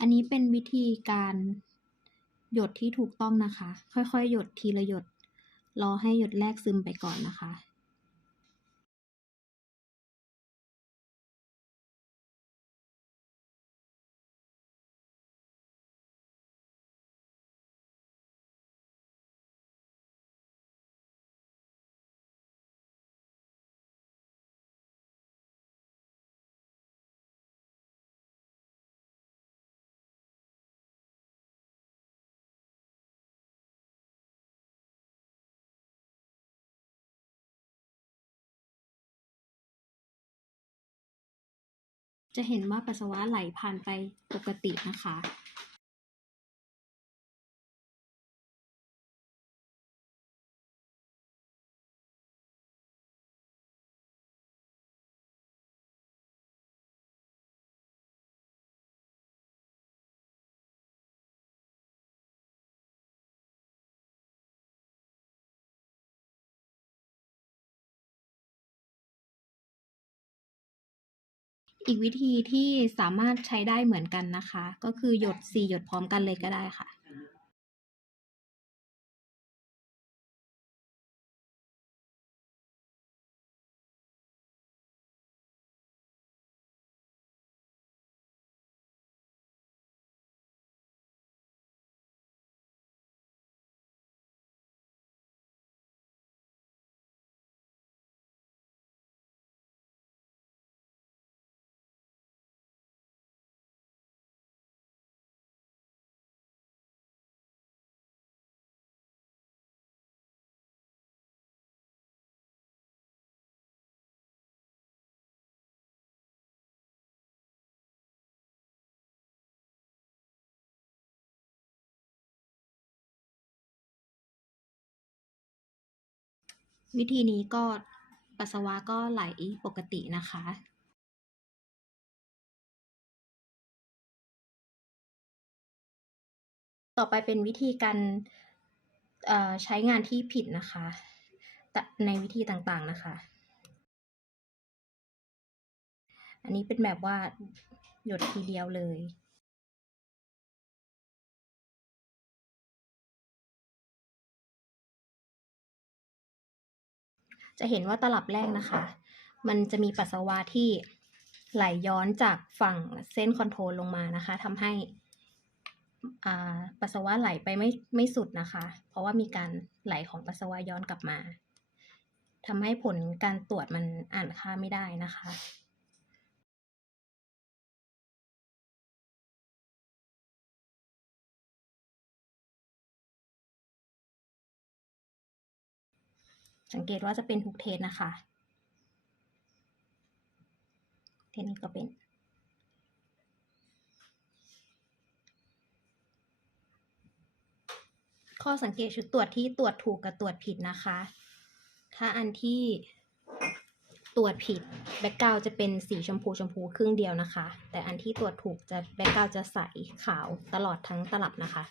อันนี้เป็นวิธีการหยดที่ถูกต้องนะคะ ค่อยๆ หยดทีละหยด รอให้หยดแรกซึมไปก่อนนะคะ จะเห็นว่าปัสสาวะไหลผ่านไปปกตินะคะ อีกวิธีที่สามารถใช้ได้เหมือนกันนะคะ ก็คือหยด4หยดพร้อมกันเลยก็ได้ค่ะ วิธีนี้ก็ปัสสาวะก็ไหลปกตินะคะต่อไปเป็นวิธีการใช้งานที่ผิดนะคะตะในวิธีต่างๆนะคะ อันนี้เป็นแบบว่าหยดทีเดียวเลย จะเห็นว่าตลับแรกนะคะ มันจะมีปัสสาวะที่ไหลย้อนจากฝั่งเส้นคอนโทรลลงมานะคะทำให้อ่าปัสสาวะไหลไปไม่ไม่สุดนะคะ เพราะว่ามีการไหลของปัสสาวะย้อนกลับมาทำให้ผลการตรวจมันอ่านค่าไม่ได้นะคะ สังเกตว่าจะเป็นทุกเทสนะคะ เทสนี้ก็เป็น ข้อสังเกตชุดตรวจที่ตรวจถูกกับตรวจผิดนะคะ ถ้าอันที่ตรวจผิดแบ็กกราวจะเป็นสีชมพูชมพูครึ่งเดียวนะคะ แต่อันที่ตรวจถูกจะแบ็กกราวจะใสขาวตลอดทั้งตลับนะคะ